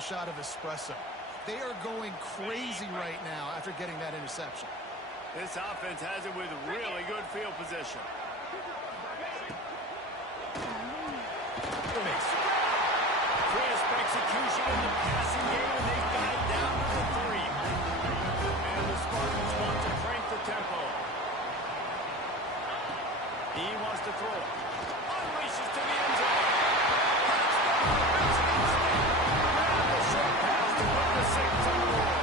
beautiful shot of espresso. They are going crazy right now after getting that interception. This offense has it with really good field position. Crisp execution in the passing game, and they got it down to the 3. And the Spartans want to crank the tempo. He wants to throw it. Unleashes to the end zone. Grab the short pass to put the 6 on the board.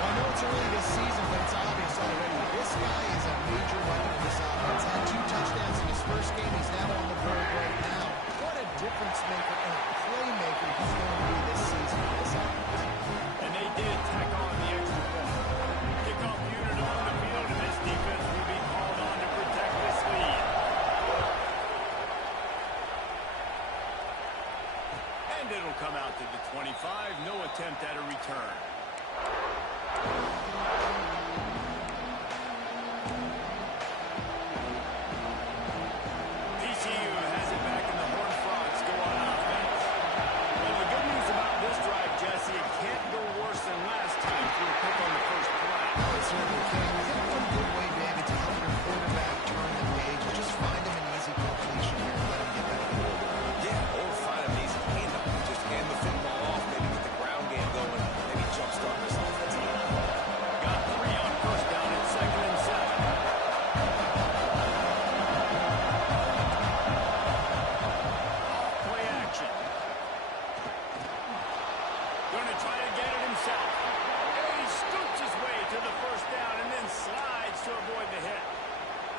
I know it's early this season, but it's obvious already. This guy is a major weapon in this offense. Had 2 touchdowns in his first game. He's now on the board right now. What a difference maker and a playmaker he's going to be this season in this offense. And they did tack on the extra point. Kickoff unit on the field, and this defense will be called on to protect this lead. And it'll come out to the 25. No attempt at a return. TCU has it back, and the Horned Frogs go on offense. Well, the good news about this drive, Jesse, it can't go worse than last time through a pick on the first play. Oh, it certainly can. You hit one good way, David, to help your quarterback turn the page. Just find him an easy completion here and let him get that goal. Yeah, or find an easy handoff. Just hand the football off, maybe get the ground game going, maybe jumpstart this offense. Got 3 on first down and 2nd and 7. Off-play action. Going to try to get it himself. And he scoots his way to the first down and then slides to avoid the hit.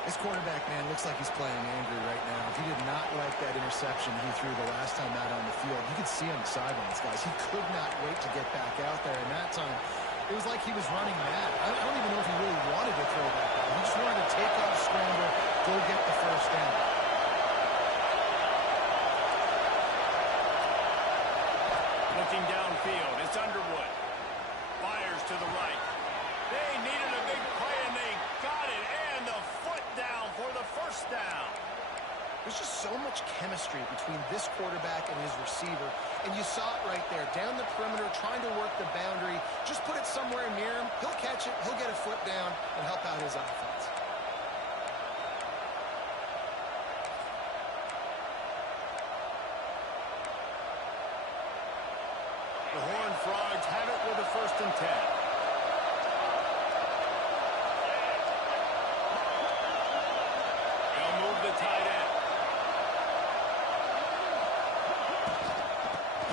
This quarterback, man, looks like he's playing angry right now. He did not like that interception he threw the last time out on the field. You could see on the sidelines, guys. He could not wait to get back out there. And that time, it was like he was running mad. I don't even know if he really wanted to throw that ball. He just wanted to take off, scramble, go get the first down. Looking downfield, it's Underwood. Fires to the right. They needed a big play, and they got it. And the foot down for the first down. There's just so much chemistry between this quarterback and his receiver. And you saw it right there. Down the perimeter, trying to work the boundary. Just put it somewhere near him. He'll catch it. He'll get a foot down and help out his offense. The Horned Frogs have it with a 1st and 10. They'll move the tight end.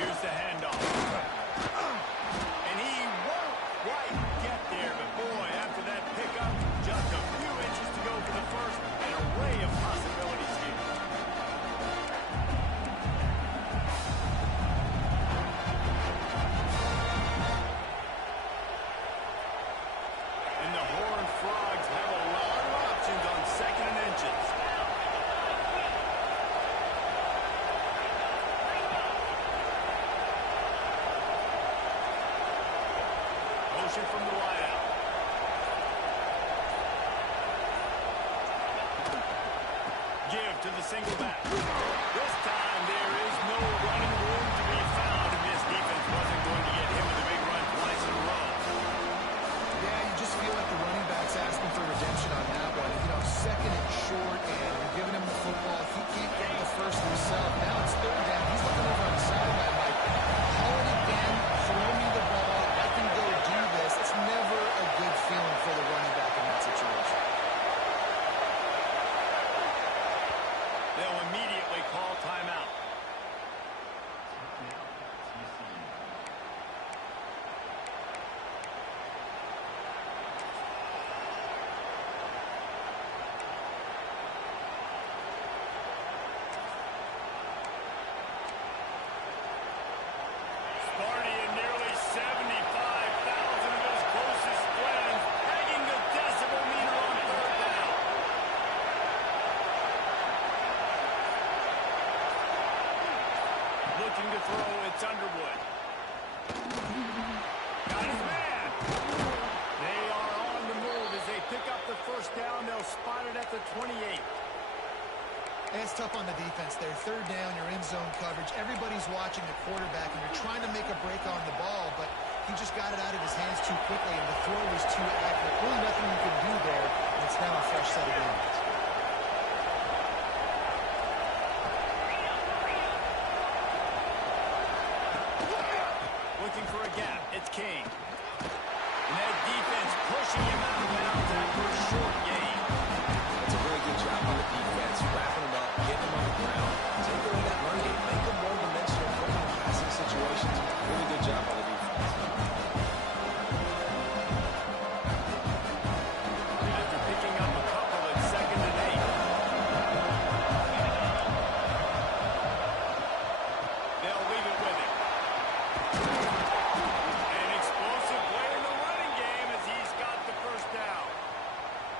Here's the handoff. And he won't quite get there, but boy, after that pickup, just a few inches to go for the first. An array of possibilities here. And the Horned Frogs have a lot of options on 2nd and inches. Motion from the wideout. Give to the single back. This time there is no running room to be found if this defense wasn't going to get him with a big run twice in a row. Yeah, you just feel like the running back's asking for redemption on that one. You know, 2nd and short, and you're giving him the football. He can't get the first himself. Now it's 3rd down. He's looking over on the sideline like, call it again, throw me the ball, I can go do this. It's never a good feeling for the running back in that situation. They'll immediately call timeout. Sparty and nearly 75,000 of his closest friends pegging the decibel meter on 3rd down. Looking to throw, it's Underwood. Got his man. They are on the move as they pick up the first down. They'll spot it at the 28. It's tough on the defense there. Third down, you're in zone coverage. Everybody's watching the quarterback, and you're trying to make a break on the ball, but he just got it out of his hands too quickly, and the throw was too accurate. Really nothing you could do there, and it's now a fresh set of downs. Looking for a gap. It's King. And that defense pushing him out of bounds after a short gain. It's a really good job on the defense, wrapping him up, getting him on the ground, take away that run game, make him one-dimensional, put him in passing situations. Really good job on the defense. After picking up a couple, it's 2nd and 8. They'll leave it with him. An explosive play in the running game as he's got the first down.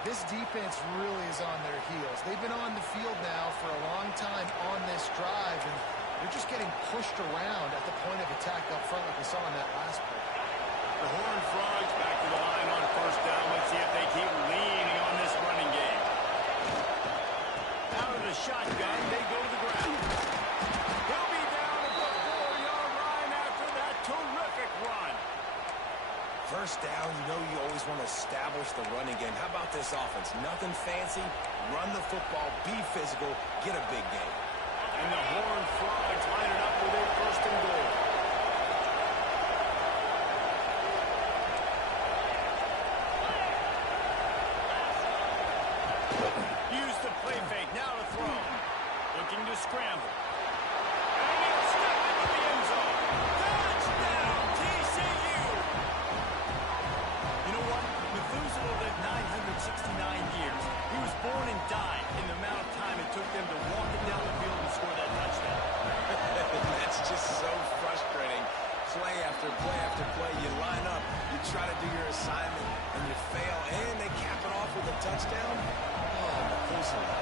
This defense really is on their heels. They've been on the field now for a long time on this drive, and they're just getting pushed around at the point of attack up front like we saw in that last play. The Horned Frogs back to the line on first down. Let's see if they keep leaning on this running game. Out of the shotgun, they go to the ground. He'll be down at the 4-yard line after that terrific run. First down, you know you always want to establish the running game. How about this offense? Nothing fancy. Run the football, be physical, get a big game. And the Horned Frogs line it up with their 1st and goal. Use the play fake, now to throw. Looking to scramble. And he'll step into the end zone. Touchdown, TCU! You know what? Methuselah lived 969 years. He was born and died in the amount of time it took them to walk it down the field and score that touchdown. That's just so frustrating. Play after play after play, you line up, you try to do your assignment, and you fail, and they cap it off with a touchdown. Oh, Methuselah.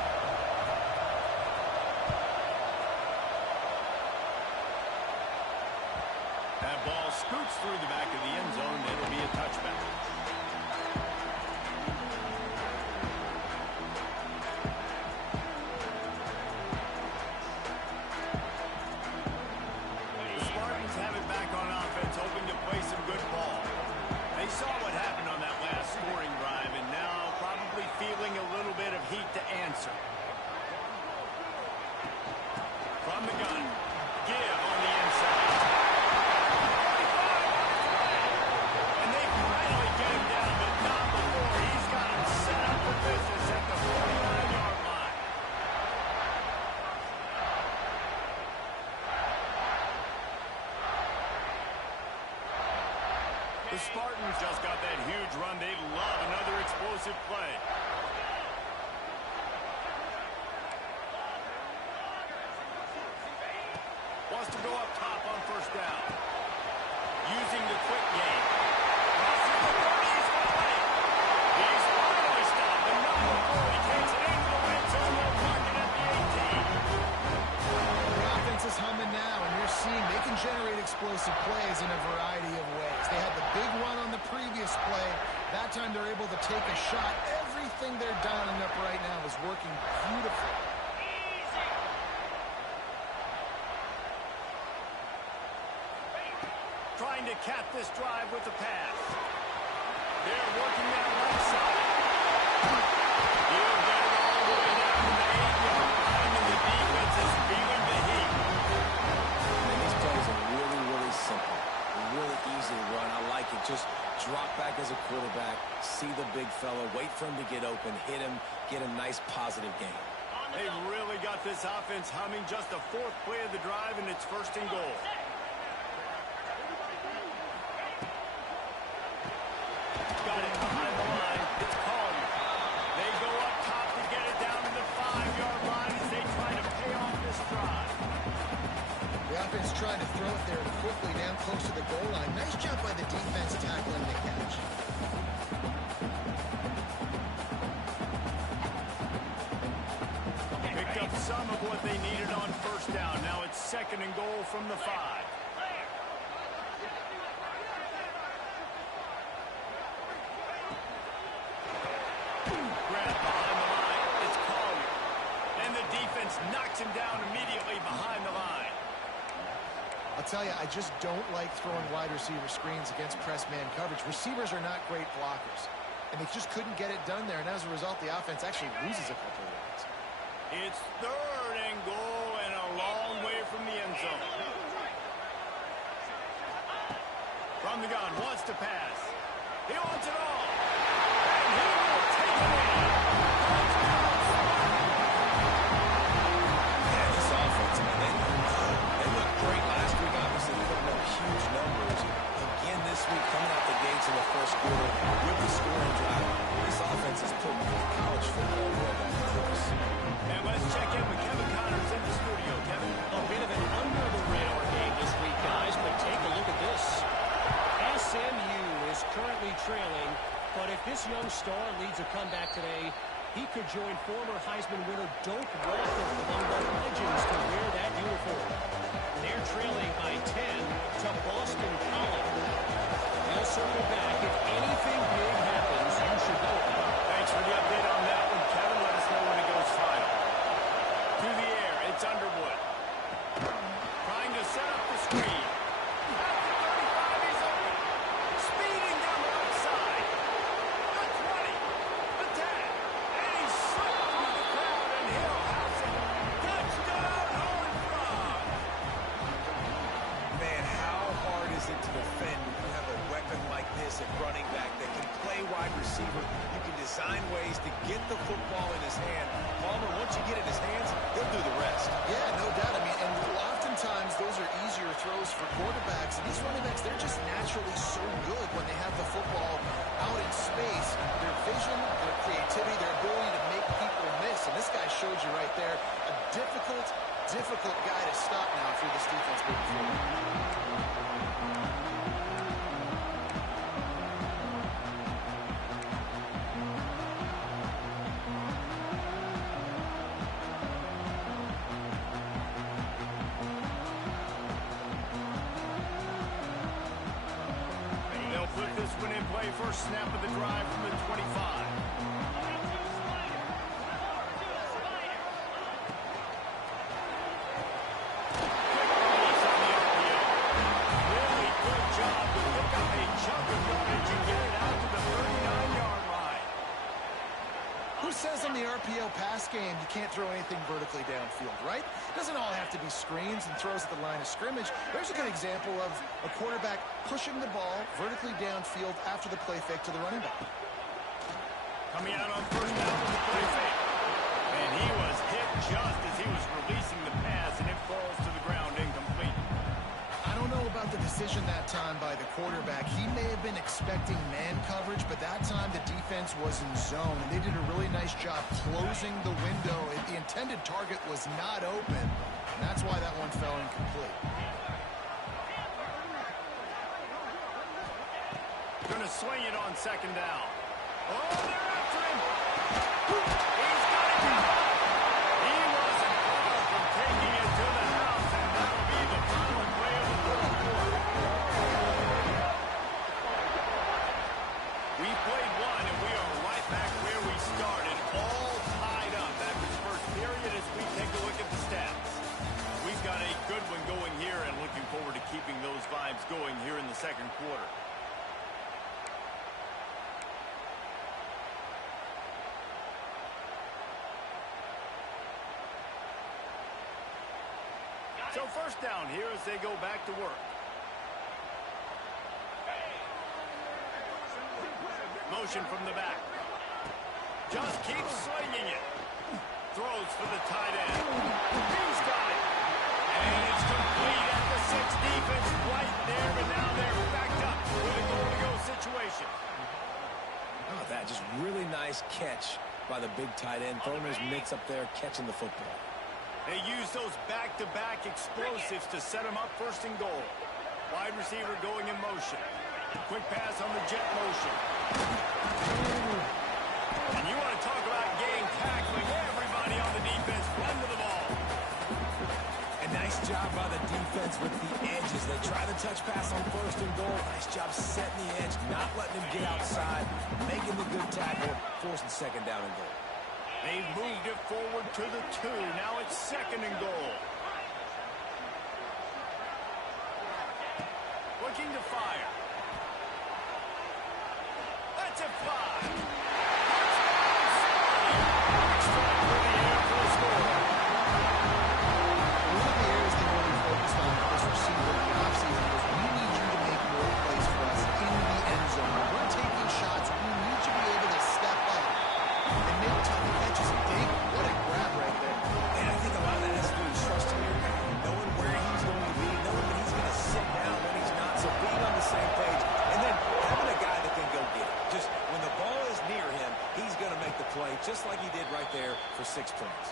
That ball scoots through the back of the end zone. It'll be a touchback. The Spartans have it back on offense, hoping to play some good ball. They saw what happened on that last scoring drive, and now probably feeling a little bit of heat to answer. From the gun, give on the inside. And they finally get him down, but not before. He's got him set up for business at the 49-yard line. The Spartans just got that huge run. They love another explosive play. Wants to go up top on first down. Using the quick game. Crosses the 30, he's got it. He's finally stopped, and not before he takes it into the red zone. They'll mark it at the 18. The offense is humming now, and you're seeing they can generate explosive plays in a variety of ways. They had the big run on the previous play. That time they're able to take a shot. Everything they're dialing up right now is working beautifully. Trying to cap this drive with the pass. They're working that right side. He'll get it all the way down to the 8-yard line, and the defense is feeling the heat. And these plays are really, really simple. Really easy to run. I like it. Just drop back as a quarterback, see the big fella, wait for him to get open, hit him, get a nice positive game. They've really got this offense humming. Just the 4th play of the drive, and it's 1st and goal. Got it behind the line. It's Collier. They go up top to get it down to the 5-yard line as they try to pay off this drive. The offense trying to throw it there quickly down close to the goal line. Nice job by the defense tackling the catch. Picked up some of what they needed on first down. Now it's 2nd and goal from the 5. Grab behind the line. It's Collier. And the defense takes him down immediately behind the line. I'll tell you, I just don't like throwing wide receiver screens against press man coverage. Receivers are not great blockers, and they just couldn't get it done there, and as a result, the offense actually loses a couple of yards. It's 3rd and goal and a long way from the end zone. From the gun, wants to pass. He wants it all. And he will take it in. Yeah, this offense, man, they looked great last week, obviously putting up huge numbers. Again this week, coming out the gates in the first quarter with the scoring drive. This offense is putting the college football world on course. And let's check in with Kevin Connors in the studio. Kevin? A bit of an under-the-radar game this week, guys, but take a look at this. SMU is currently trailing, but if this young star leads a comeback today, he could join former Heisman winner Doak Walker among the legends to wear that uniform. They're trailing by 10 to Boston College. They'll circle back. If anything big happens, you should know about it. Thanks for the update on that one, Kevin. Let us know when it goes final. To the air, it's Underwood. Trying to set up the screen. At the 35, he's open. Speeding down the right side. The 20, the 10. And he slipped through the crowd, and he'll house it. Touchdown, Horned Frog. Man, how hard is it to defend when you have a weapon like this at running back that can play wide receiver? You can design ways to get the football in his hand. Palmer, once you get it in his hands, he'll do the rest. Yeah, no doubt. I mean, and oftentimes those are easier throws for quarterbacks. And these running backs, they're just naturally so good when they have the football out in space. Their vision, their creativity, their ability to make people miss. And this guy showed you right there a difficult guy to stop now through this defense moving forward. They'll put this one in play. First snap of the drive from the 25. Really good job to pick up a chunk of yardage and get it out to the 39-yard line. Who says in the RPO pass game you can't throw anything vertically downfield, right? It doesn't all have to be screens and throws at the line of scrimmage. There's a good example of a quarterback pushing the ball vertically downfield after the play fake to the running back. Coming out on first down with the play fake. And he was hit just as he was releasing the pass, and it falls to the ground incomplete. I don't know about the decision that time by the quarterback. He may have been expecting man coverage, but that time the defense was in zone, and they did a really nice job closing the window. The intended target was not open, and that's why that one fell incomplete. Going to swing it on second down. Oh, they're after him. He's got it. He wasn't far from taking it to the house, and that'll be the final play of the fourth quarter. We played one, and we are right back where we started, all tied up after the first period as we take a look at the stats. We've got a good one going here, and looking forward to keeping those vibes going here in the second quarter. So first down here as they go back to work. Motion from the back. Just keeps slinging it. Throws for the tight end. He's got it. And it's complete at the 6. Defense right there, but now they're backed up with a goal-to-go situation. Oh, that just really nice catch by the big tight end. Throwing his mitts up there, catching the football. They use those back-to-back explosives to set them up first and goal. Wide receiver going in motion. Quick pass on the jet motion. And you want to talk about game tackling. Everybody on the defense run to the ball. A nice job by the defense with the edges. They try the touch pass on first and goal. Nice job setting the edge, not letting him get outside, making the good tackle, forcing second down and goal. They've moved it forward to the 2. Now it's 2nd and goal. Looking to fire. That's a 5. Strike for the air for the score. One of the areas they really focused on this receiver in the offseason was we need you to make more plays for us in the end zone. When we're taking shots, we need you to be able to step up and make tough catches. Dave, what a grab right there. And I think a lot of that has to do with trusting your guy, knowing where he's going to be, knowing when he's going to sit down, when he's not, so being on the same page, and then having a guy that can go get it. Just when the ball is near him, he's going to make the play, just like he did right there for 6 points.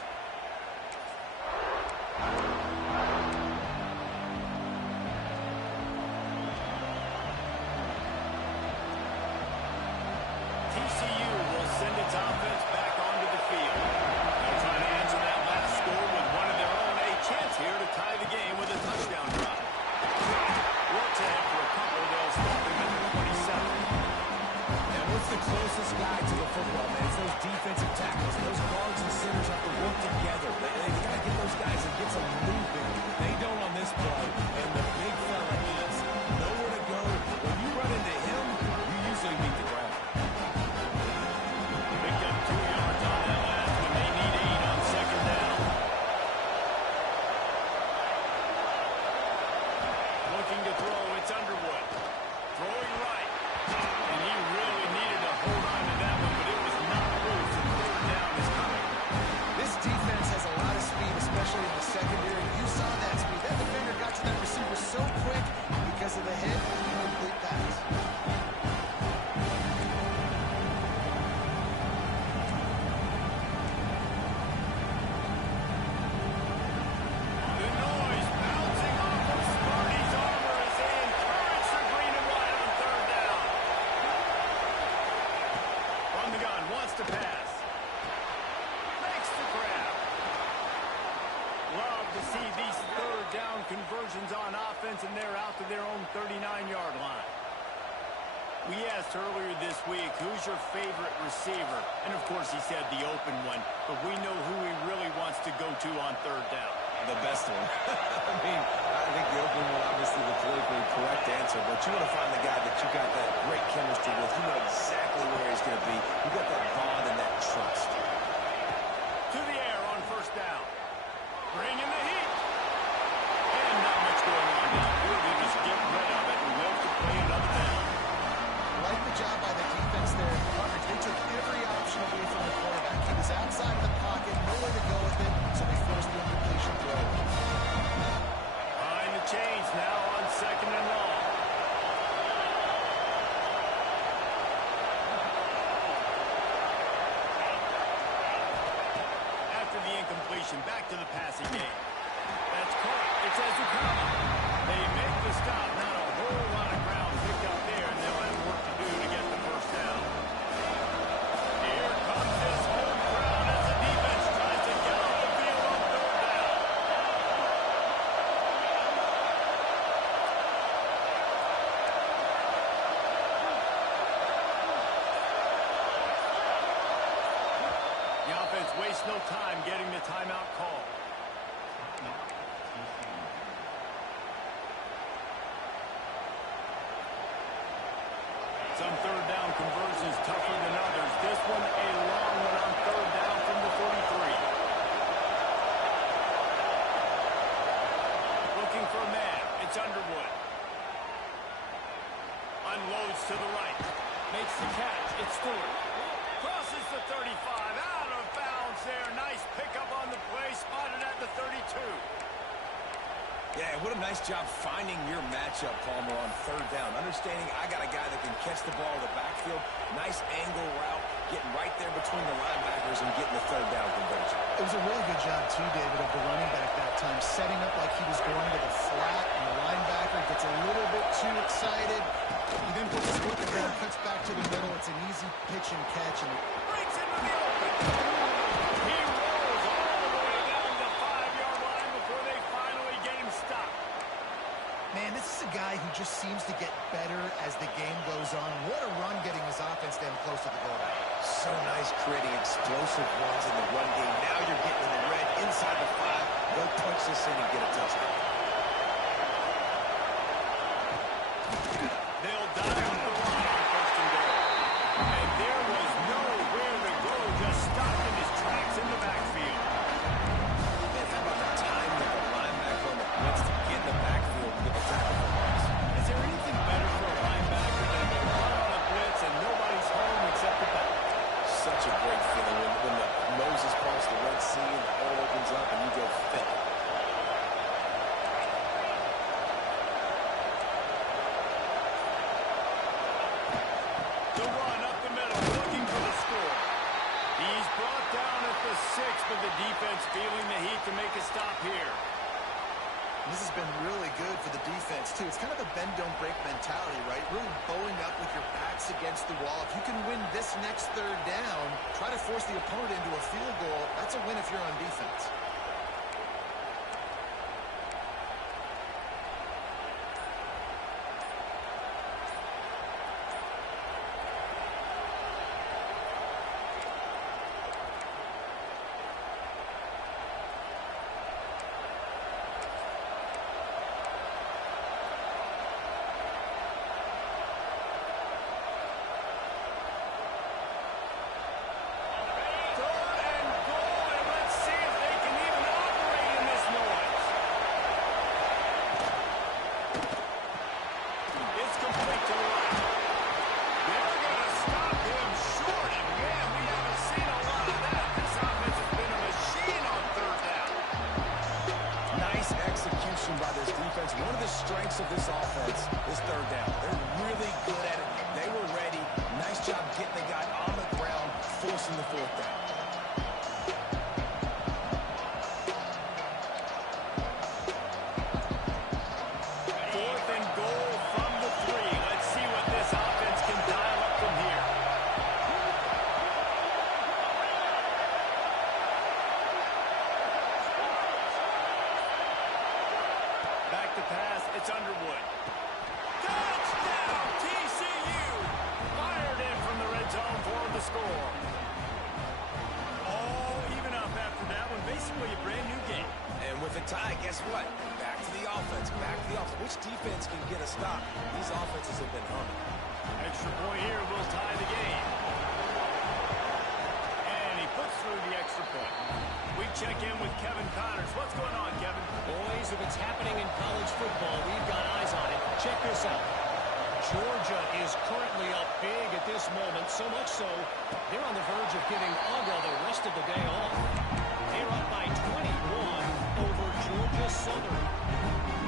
TCU will send its offense back onto the field. They'll try to answer that last score with one of their own. A chance here to tie the game with a touchdown drive. Looks ahead for a couple. They'll stop him at the 27. And what's the closest guy to the football, man? It's those defensive tackles. Those guards and centers have to work together. They got to get those guys and get some movement. They don't on this play, and the big fella is nowhere to go. When you run into him, you usually meet the ground. Picked up 2 yards on that last one. They need 8 on 2nd down. Looking to throw. It's Underwood. Throwing right. And he really needed to hold on to that one, but it was not loose, and 3rd down is coming. This defense has a lot of speed, especially in the secondary. You saw that speed. That defender got to that receiver so quick because of the hit and the complete pass. The noise bouncing off of Sparty's armor as they encourage the green and white on 3rd down. From the gun, wants to pass. Makes the grab. Love to see these 3rd down conversions on offense, and they're out to their own 39-yard line. We asked earlier this week, who's your favorite receiver? And, of course, he said the open one, but we know who he really wants to go to on 3rd down. The best one. I mean, I think the open one, obviously the politically correct answer, but you want to find the guy that you got that great chemistry with. You know exactly where he's going to be. You got that bond and that trust. To the air on 1st down. Bringing the heat. And not much going on now. Really just get rid of it and look to play another down. Like the job by the defense there in coverage. They took every option away from the quarterback. He was outside of the pocket, nowhere to go with it, so they forced the incompletion throw. Behind the chains now on 2nd and long. After the incompletion, back to the passing game. That's caught. It's Ezukama. They make the stop. Not a whole lot of ground picked up there, and they'll have work to do to get the 1st down. Here comes this home crowd as the defense tries to get on the field on 3rd down. The offense wastes no time getting the timeout call. Some 3rd down conversions tougher than others. This one a long one on 3rd down from the 43. Looking for a man. It's Underwood. Unloads to the right. Makes the catch. It's Stewart. Crosses the 35. Out of bounds there. Nice pickup on the play. Spotted at the 32. Yeah, what a nice job finding your matchup, Palmer, on 3rd down. Understanding I got a guy that can catch the ball in the backfield. Nice angle route, getting right there between the linebackers and getting the 3rd down conversion. It was a really good job, too, David, of the running back that time, setting up like he was going to the flat, and the linebacker gets a little bit too excited. He then puts his foot down, cuts back to the middle. It's an easy pitch and catch. And Breaks into the open. He rolls all the way down the 5-yard line before they finally get him stopped. man, this is a guy who just seems to get better as the game goes on. What a run getting his offense down close to the goal line. So nice creating explosive runs in the run game. Now you're getting in the red inside the 5. Go punch this in and get a touchdown. They'll dive on the line on 1st and goal. And there was nowhere to go, just stopped in his tracks in the backfield. Man, how about the time that the linebacker on the blitz to get in the backfield and get the tackle for loss? Is there anything better for a linebacker than to run on a blitz and nobody's home except the back? Such a great feeling when the Moses cross the Red Sea and the hole opens up and you go fill it. The run up the middle, looking for the score. He's brought down at the 6, but the defense feeling the heat to make a stop here. This has been really good for the defense, too. It's kind of a bend-don't-break mentality, right? Really bowing up with your backs against the wall. If you can win this next 3rd down, try to force the opponent into a field goal. That's a win if you're on defense. By this defense. One of the strengths of this offense is 3rd down. They're really good at it. They were ready. Nice job getting the guy on the ground, forcing the 4th down. 4th and goal from the 3. Let's see what this offense can dial up from here. Back to pass, it's Underwood. Touchdown, TCU! Fired in from the red zone for the score. All even up after that one. Basically a brand new game. And with a tie, guess what? Back to the offense. Back to the offense. Which defense can get a stop? These offenses have been humming. Extra point here will tie the game. And he puts through the extra point. We check in with Kevin Connors. What's going on, Kevin? Boys, if it's happening in college football, we've got eyes on it. Check this out. Georgia is currently up big at this moment, so much so they're on the verge of giving Auga the rest of the day off. They're up by 21 over Georgia Southern.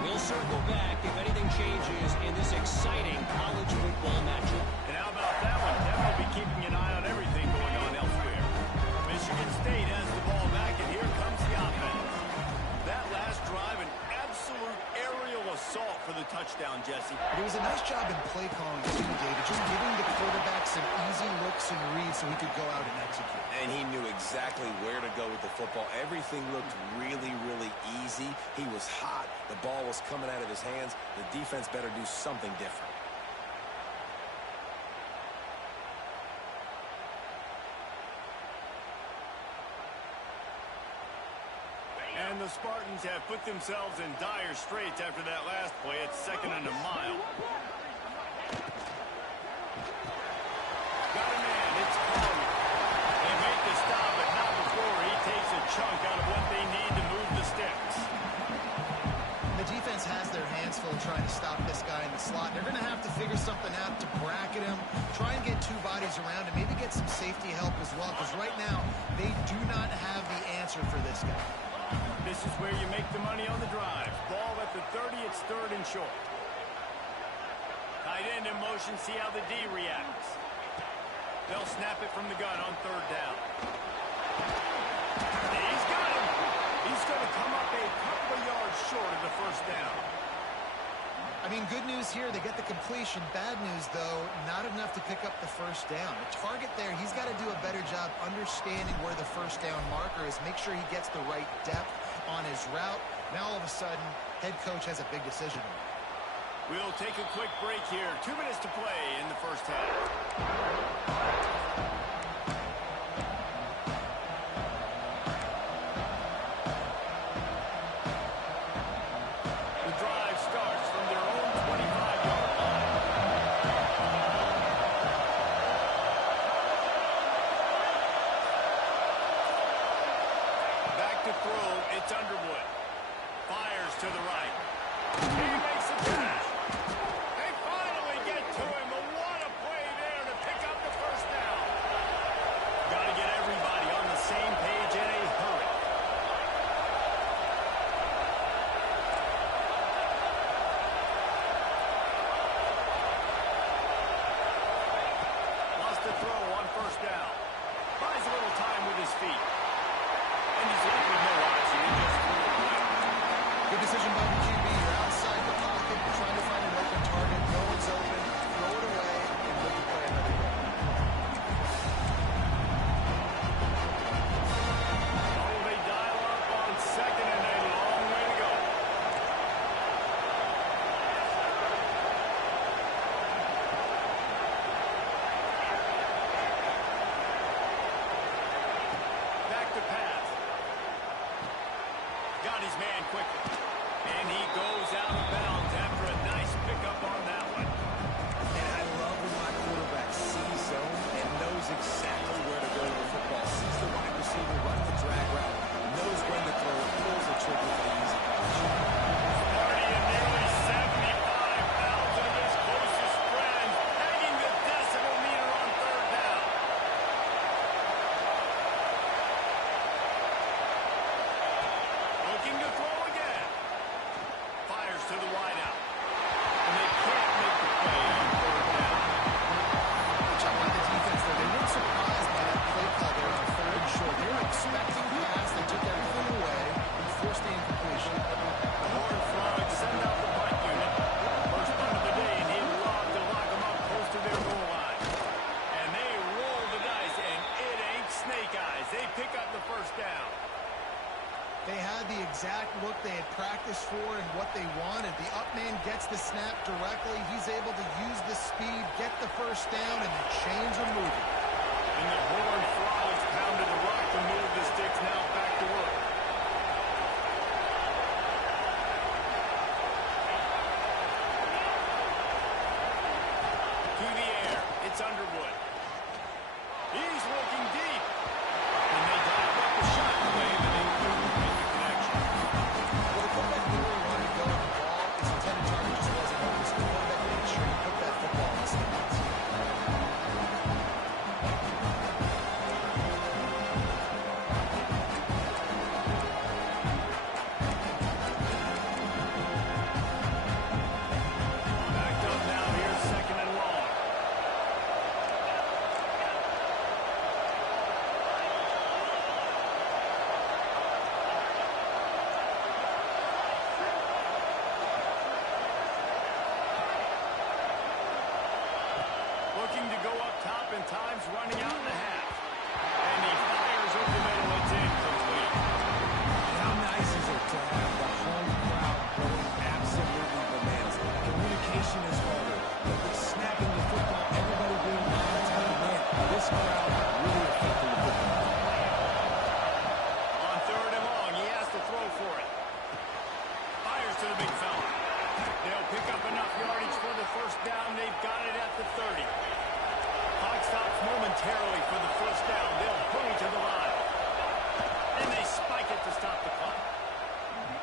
We'll circle back if anything changes in this exciting college football matchup. And how about that one? Definitely be keeping an eye on everything going on elsewhere. Michigan State has the ball back, and here comes the offense. That last drive, an absolute aerial assault for the touchdown, Jesse. It was a nice job in play calling, too, David. Just giving the quarterback some easy looks and reads so he could go out and execute. And he knew exactly where to go with the football. Everything looked really, really easy. He was hot. The ball was coming out of his hands. The defense better do something different. And the Spartans have put themselves in dire straits after that last play. It's 2nd and a mile. Got a man. It's Collier. They make the stop, but not before he takes a chunk out of what they need to move the sticks. The defense has their hands full trying to stop this guy in the slot. They're going to have to figure something out to bracket him, try and get 2 bodies around him, maybe get some safety help as well, because right now they do not have the answer for this guy. This is where you make the money on the drive. Ball at the 30, it's 3rd and short. Tight end in motion, see how the D reacts. They'll snap it from the gun on 3rd down. He's got him. He's going to come up a couple of yards short of the 1st down. I mean, good news here, they get the completion. Bad news, though, not enough to pick up the 1st down. The target there, he's got to do a better job understanding where the 1st down marker is, make sure he gets the right depth on his route. Now, all of a sudden, head coach has a big decision. We'll take a quick break here. 2 minutes to play in the 1st half. to throw. It's Underwood. Fires to the right. He makes the catch. They finally get to him, but what a play there to pick up the first down. Got to get everybody on the same page in a hurry. Lost the throw on first down. Buys a little time with his feet. And he's left with no option. He just threw it away. Good decision by the QB. You're outside the pocket, trying to find an open target. No one's open. Throw it away and look to play another game. Oh, they dial up on second and a long way to go. Back to pass. Got his man quickly. And he goes out of bounds after a nice pickup on that one. And I love when my quarterback sees zone and knows exactly where to go with the football. Sees the wide receiver running the drag route, knows when to throw it, pulls the trigger for the easy catch. Starting nearly 75,000 of his closest friends, hanging the decimal meter on third down. Looking to throw again. Fires to the wideout. And they can't make the play on third down. Good job by the defense there. They weren't surprised by that play call there on third and short. They were expecting pass. They took everything away and forced the incompletion. The Horned Frogs send out the punt unit. First punt of the day, and he'd love to lock them up close to their goal line. And they roll the dice, and it ain't snake eyes. They pick up the first down. They had the exact look they had practiced for and what they wanted. The up man gets the snap directly. He's able to use the speed, get the first down, and the chains are moving. And the Horned Frogs pounded the rock to move the sticks. Now back to work. To the air. It's Underwood. He's looking deep. And they dive up the shot play, but they couldn't make the connection. Well, the quarterback knew where he wanted to go with the ball. His intended target just wasn't open, so the quarterback made sure he put that football in his hands. Backed up now. Here's second and long. Looking to go up top, and time's running out in the half. And he fires over the middle. It's incomplete. How nice is it to have the home crowd going absolutely bananas? Communication is harder, but with snapping the football, everybody being behind time, man, this crowd really affected the football. On third and long, he has to throw for it. Fires to the big fella. They'll pick up enough yardage for the first down. They've got it at the 30. Clock stops momentarily for the first down. They'll hurry to the line. And they spike it to stop the clock.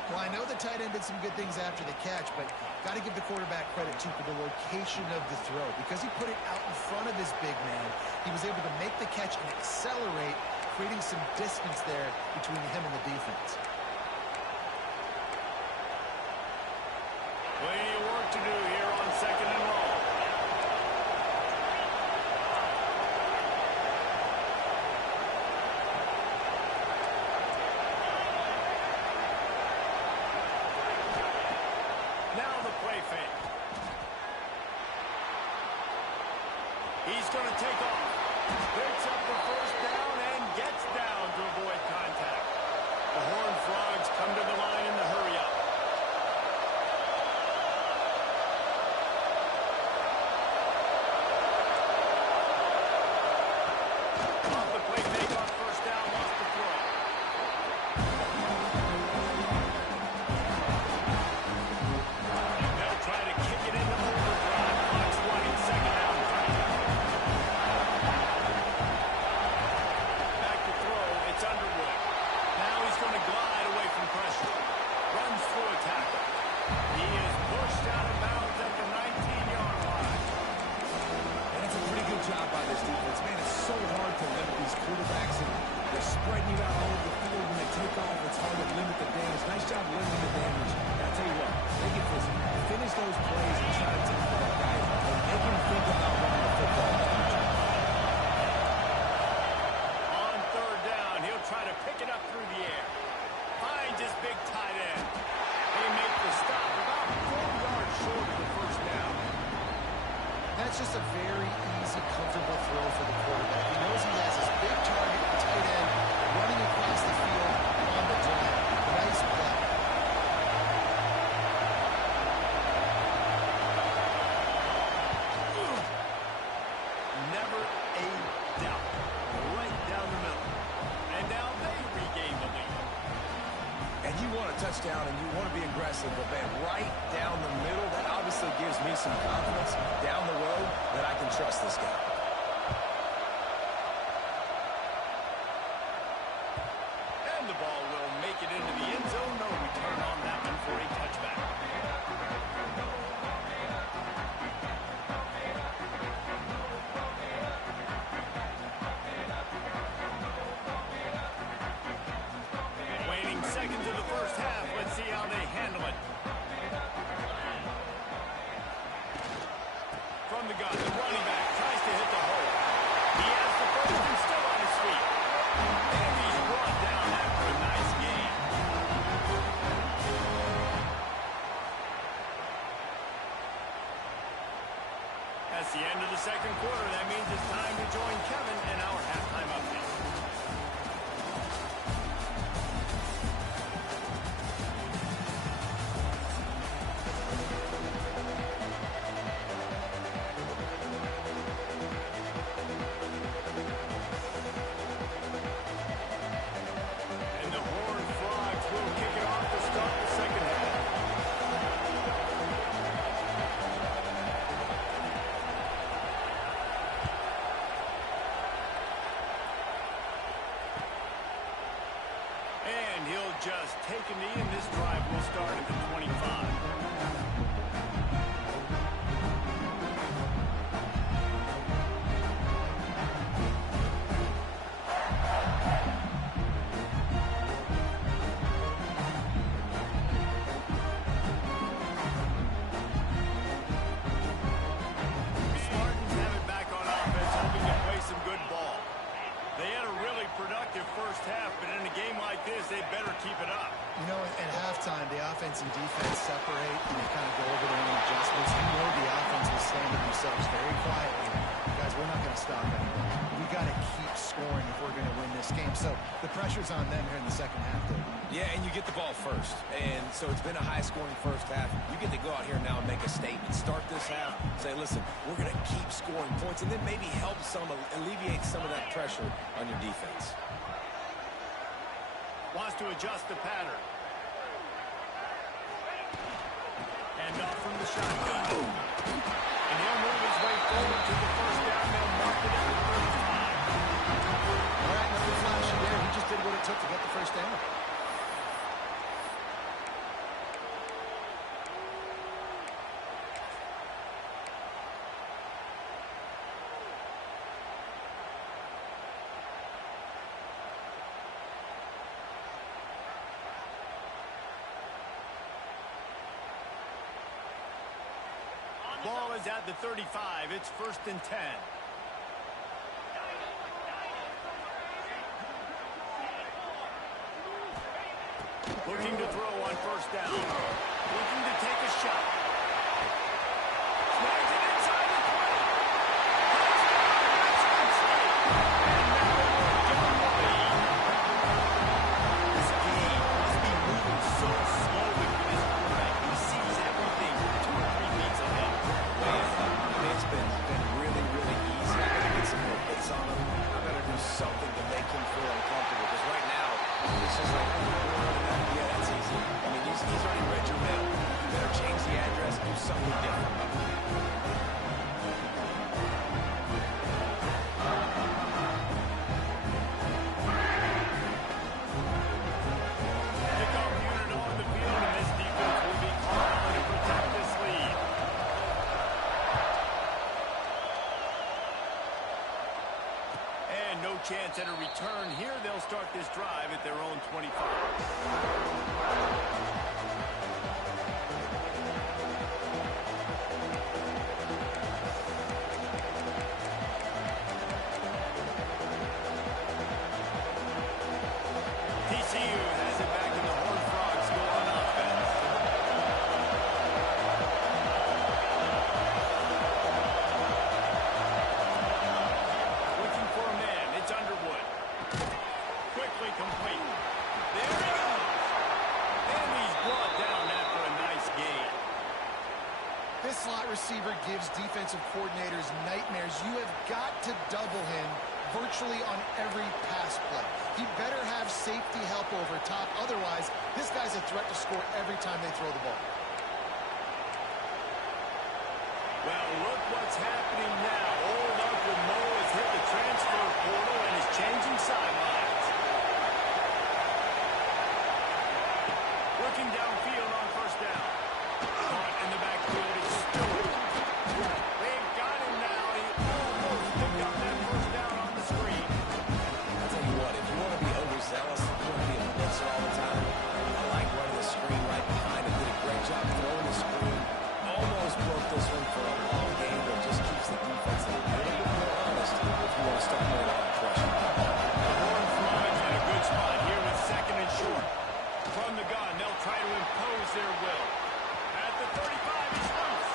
Well, I know the tight end did some good things after the catch, but got to give the quarterback credit, too, for the location of the throw. Because he put it out in front of his big man, he was able to make the catch and accelerate, creating some distance there between him and the defense. Plenty of work to do here on second and long. Now the play fake. He's going to take off. Picks up the first down and gets down to avoid contact. The Horned Frogs come to the line in the hurry up. Off the play fake on first down, lost the throw. They'll try to kick it into overdrive. Clock's running, second down. Back to throw, it's Underwood. pick it up through the air. Finds his big tight end. They make the stop about 4 yards short of the first down. That's just a very easy, comfortable throw for the quarterback. He knows he has his big target, tight end, running across the field on the drive. Nice play. Never a doubt. Right down the middle. And now they regain the lead. And you want a touchdown and you want to be aggressive, but man, right down the middle, that obviously gives me some confidence down the road that I can trust this guy. And the ball will make it into the end zone. No return on that one for a touchback. Waning seconds of the first half. Let's see how they handle it. From the gun, the running back tries to hit the hole. He has the first and still on his feet. And he's brought down after a nice gain. That's the end of the second quarter. That means it's time to join Kevin in our halftime update. And the Horned Frogs will kick it off to start the second half. And he'll just take a knee, and this drive will start at the 25. Spartans have it back on offense, hoping to play some good ball. They had a really productive first half, but in a game like this, they better keep it up. You know, at halftime, the offense and defense separate and they kind of go over their own adjustments. You know the offense was saying to themselves very quietly, guys, we're not going to stop anymore. We got to keep scoring if we're going to win this game. So the pressure's on them here in the second half, Dave. Yeah, and you get the ball first. And so it's been a high-scoring first half. You get to go out here now and make a statement. Start this half, say, listen, we're going to keep scoring points, and then maybe help alleviate some of that pressure on your defense. Wants to adjust the pattern. And off from the shotgun. And he'll move his way forward to the first down. They'll mark it at the 35. All right, nothing flashy there. He just did what it took to get the first down. Ball is at the 35. It's 1st and 10. Looking to throw on first down. Looking to take a shot. Snags it inside the 20. Touchdown! And now we're giving the lead. This game must be moving so slowly for this quarterback. He sees everything 2 or 3 feet ahead. It's been really, really easy. I gotta get some more pace on him. I better do something to make him feel uncomfortable. Because right now, it's just like, yeah, that's easy. I mean, he's already read your mail. You better change the address, do something different. Kickoff unit on the field, and this defense will be called on to protect this lead. And no chance at a return here. They'll start this drive at their own 25. receiver gives defensive coordinators nightmares. You have got to double him virtually on every pass play. He better have safety help over top. Otherwise, this guy's a threat to score every time they throw the ball. Well, look what's happening now. Old Uncle Mo has hit the transfer portal and is changing sidelines. Working downfield on first down. Caught in the backfield is Stewart. They've got him now. He almost picked up that first down on the screen. I'll tell you what, if you want to be overzealous, if you want to be a blitzer all the time, I like running the screen right behind him. Did a great job throwing the screen. Almost broke this one for a long game, but just keeps the defense a little bit more honest if you want to start playing on pressure. The horn flies in a good spot here with second and short. From the gun, they'll try to impose their will. At the 35, he's loose.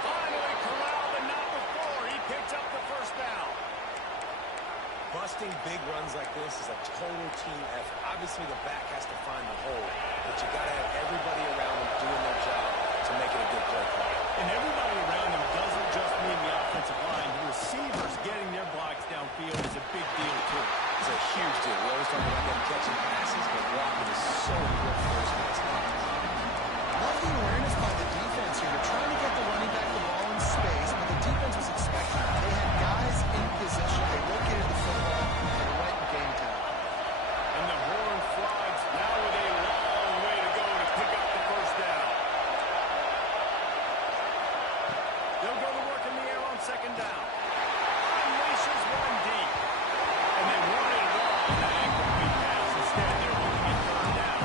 Finally corralled, but not before. He picks up the first down. Busting big runs like this is a total team effort. Obviously, the back has to find the hole, but you got to have everybody around them doing their job to make it a good play call. And everybody around him doesn't just mean the offensive line. The receivers getting their blocks downfield is a big deal, too. It's a huge deal. We always talk about them catching passes, but blocking is so important for those guys. Love the awareness by the defense here. They're trying to get the running back the ball in space, but the defense was expecting it. They had guys in position. They located the football. They were right in game time. And the horn flies now with a long way to go to pick up the first down. They'll go to work in the air on second down. Unleashes one deep. And they wanted it all on that incomplete pass. Instead, they're looking at third down.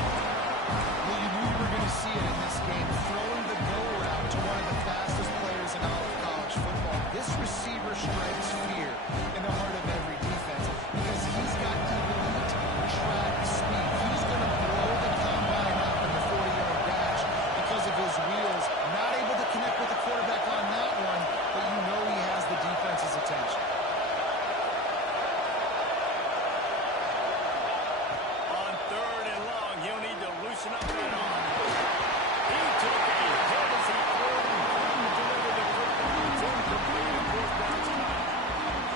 Well, you knew you were going to see it in this game. Throwing the go route to one of the fastest players in all of college football. This receiver strikes fear in the heart of every defense because he's got elite track speed. He's going to blow the combine up in the 40-yard dash because of his wheels. Not able to connect with the quarterback on that one, but you know he has the defense's attention. On third and long, he'll need to loosen up that arm. He took a hit as he threw and couldn't deliver the football. It's incomplete and fourth down tonight.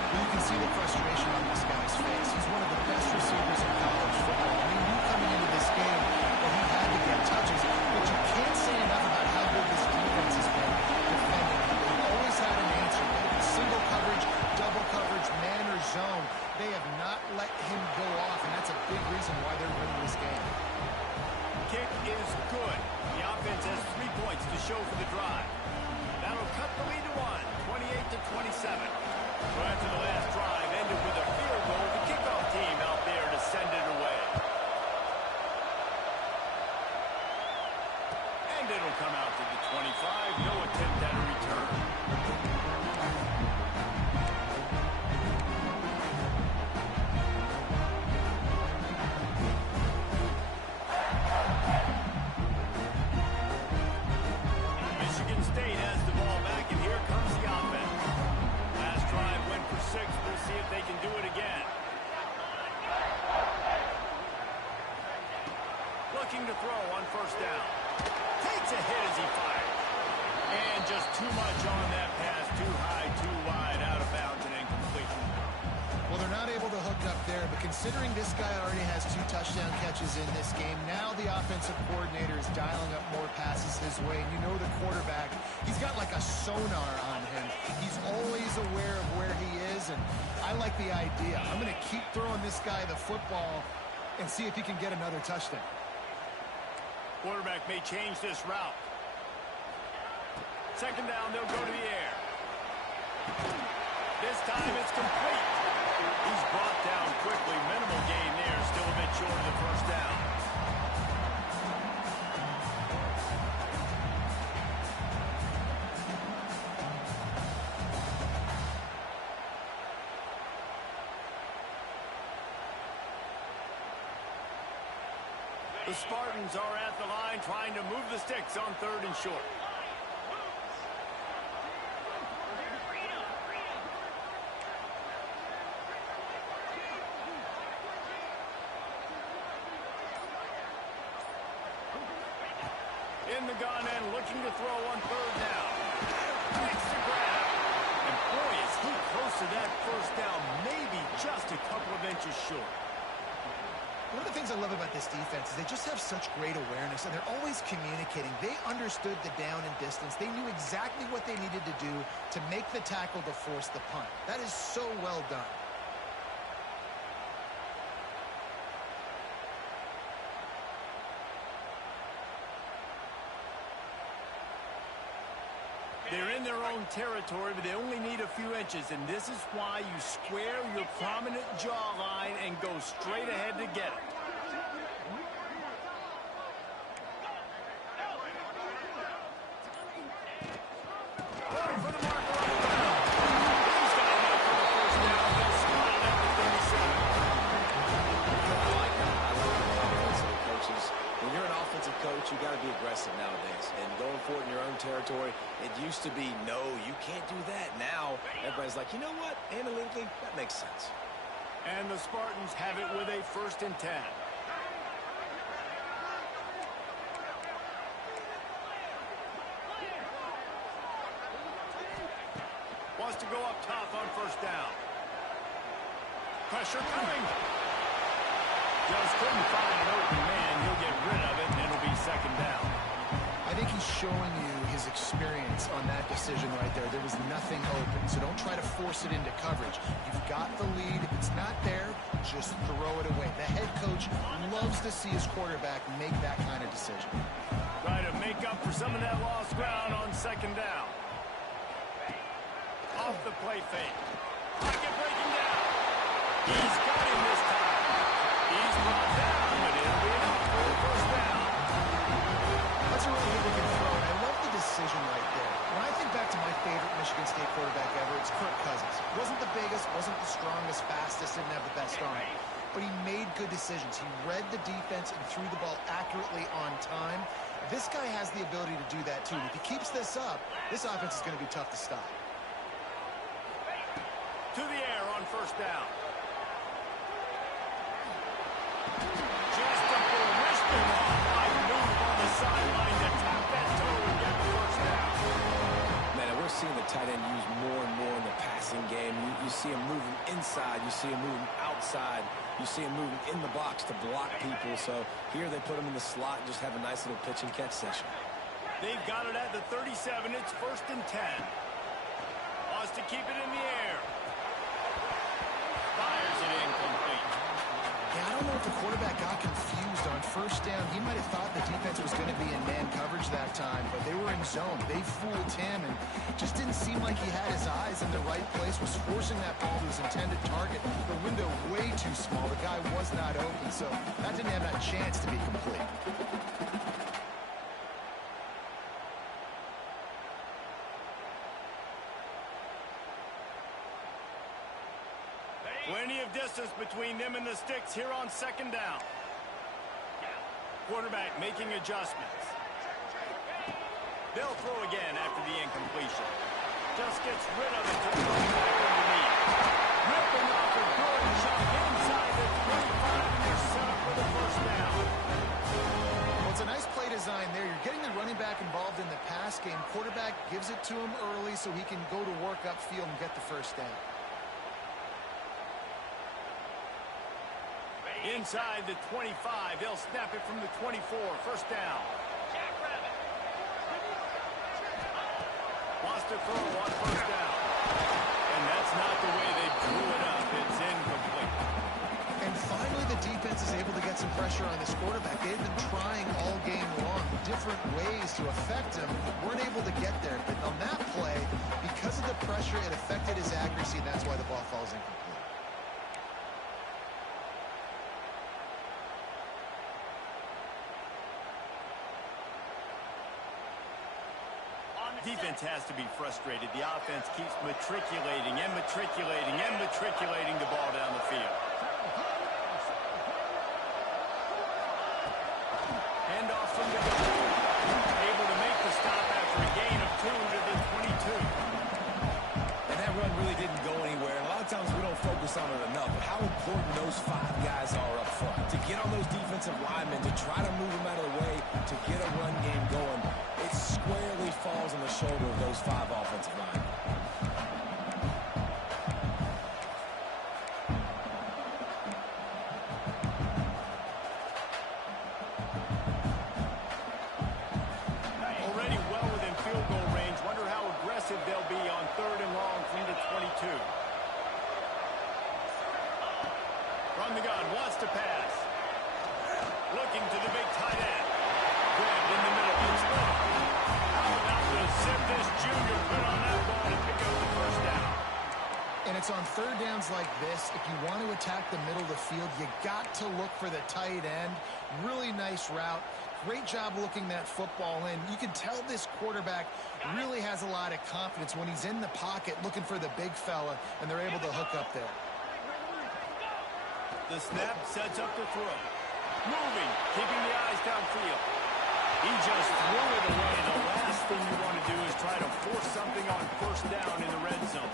Well, you can see the frustration on this guy's face. He's one of the best receivers in college football. I mean, knew coming into this game that he had to get touches, but you can't say enough about how good this defense has been defending him. They've always had an answer. Whether it's single coverage, double coverage, man or zone, they have not let him go off, and that's a big reason why they're winning this game. Kick is good. The offense has 3 points to show for the drive. That'll cut the lead to 28-27. So after the last drive ended with a field goal, the kickoff team out there to send it away. And it'll come out to the 25. No attempt at a return. Michigan State has the ball back, and here comes the offense. Last drive went for 6. We'll see if they can do it again. Looking to throw on first down. Takes a hit as he fires. And just too much on that pass. Too high, too wide, out of bounds, and incomplete. Well, they're not able to hook up there, but considering this guy already has 2 touchdown catches in this game, now the offensive coordinator is dialing up more passes his way. And you know the quarterback, he's got like a sonar on him. He's always aware of where he is, and I like the idea. I'm going to keep throwing this guy the football and see if he can get another touchdown. Quarterback may change this route. Second down, they'll go to the air. This time it's complete. He's brought down quickly. Minimal gain there. Still a bit short of the first down. The Spartans are at the line trying to move the sticks on third and short. In the gun and looking to throw on third down. Makes the grab. And boy, is he close to that first down, maybe just a couple of inches short. One of the things I love about this defense is they just have such great awareness, and they're always communicating. They understood the down and distance. They knew exactly what they needed to do to make the tackle to force the punt. That is so well done. They're in their own territory, but they only need a few inches, and this is why you square your prominent jawline and go straight ahead to get it. Going for the marker on the ground. He's got enough for the first down. They'll spot it at the 37. I like that. I love offensive coaches. When you're an offensive coach, you got to be aggressive nowadays. And going for it in your own territory, it used to be, no, you can't do that. Now, everybody's like, you know what? Analytically, that makes sense. And the Spartans have it with a 1st and 10. Wants to go up top on 1st down. Pressure coming. Just couldn't find an open man. He'll get rid of it, and it'll be 2nd down. I think he's showing you his experience on that decision right there. There was nothing open, so don't try to force it into coverage. You've got the lead. If it's not there, just throw it away. The head coach loves to see his quarterback make that kind of decision. Try to make up for some of that lost ground on 2nd down. Off the play fake. Pocket breaking down. He's got him this time. He's brought down, but it'll be enough for the 1st down. That's a really good looking throw, and I love the decision right there. When I think back to my favorite Michigan State quarterback ever, it's Kirk Cousins. Wasn't the biggest, wasn't the strongest, fastest, didn't have the best arm. But he made good decisions. He read the defense and threw the ball accurately on time. This guy has the ability to do that too. If he keeps this up, this offense is going to be tough to stop. To the air on 1st down. Just a ballistic off-right move on the sideline to tap that toe and get the 1st down. Man, and we're seeing the tight end used more and more in the passing game. You see him moving inside. You see him moving outside. You see him moving in the box to block people. So here they put him in the slot and just have a nice little pitch and catch session. They've got it at the 37. It's 1st and 10. Wants to keep it in the air. Fires it incomplete. Yeah, I don't know if the quarterback got confused on 1st down. He might have thought the defense was going to be in man coverage that time, but they were in zone. They fooled him and just didn't seem like he had his eyes in the right place, was forcing that ball to his intended target. The window way too small. The guy was not open, so that didn't have that chance to be complete. Plenty of distance between them and the sticks here on 2nd down. Quarterback making adjustments. They'll throw again after the incompletion. Just gets rid of it to the back underneath. Ripping off a good chunk inside the 25, and they're set up for the 1st down. Well, it's a nice play design there. You're getting the running back involved in the pass game. Quarterback gives it to him early so he can go to work upfield and get the 1st down. Inside the 25, they'll snap it from the 24. 1st down. Wants to throw on 1st down. And that's not the way they drew it up. It's incomplete. And finally the defense is able to get some pressure on this quarterback. They've been trying all game long different ways to affect him. Weren't able to get there. But on that play, because of the pressure, it affected his accuracy, and that's why the ball falls incomplete. Defense has to be frustrated. The offense keeps matriculating and matriculating and matriculating the ball down the field. Handoff from the goal. Able to make the stop after a gain of 2 to the 22. And that run really didn't go anywhere. And a lot of times we don't focus on it enough. But how important those 5 guys are up front. To get on those defensive linemen, to try to move them out of the way, to get a run game going. It squarely falls on the shoulder of those 5 offensive linemen. Already well within field goal range. Wonder how aggressive they'll be on 3rd and long from the 22. From the gun, wants to pass. Looking to the big tight end. Grabbed in the middle. It's good. How about the zip this junior put on that ball to pick up the first down? And it's on 3rd downs like this. If you want to attack the middle of the field, you got to look for the tight end. Really nice route. Great job looking that football in. You can tell this quarterback really has a lot of confidence when he's in the pocket looking for the big fella, and they're able to hook up there. The snap sets up the throw. Moving, keeping the eyes downfield. He just threw it away. The last thing you want to do is try to force something on 1st down in the red zone.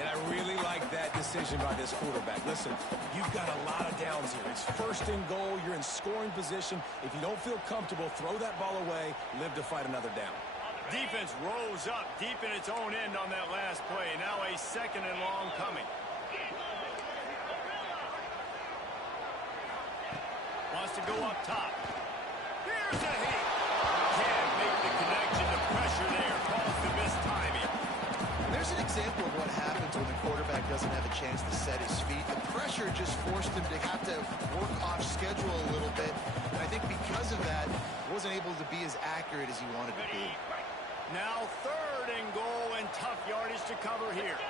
And I really like that decision by this quarterback. Listen, you've got a lot of downs here. It's 1st and goal. You're in scoring position. If you don't feel comfortable, throw that ball away. Live to fight another down. Defense rose up deep in its own end on that last play. Now a 2nd and long coming. Wants to go up top. Here's a hit. Can't make the connection. The pressure there caused the missed timing. There's an example of what happens when the quarterback doesn't have a chance to set his feet. The pressure just forced him to have to work off schedule a little bit. And I think because of that, wasn't able to be as accurate as he wanted to be. Now 3rd and goal and tough yardage to cover here.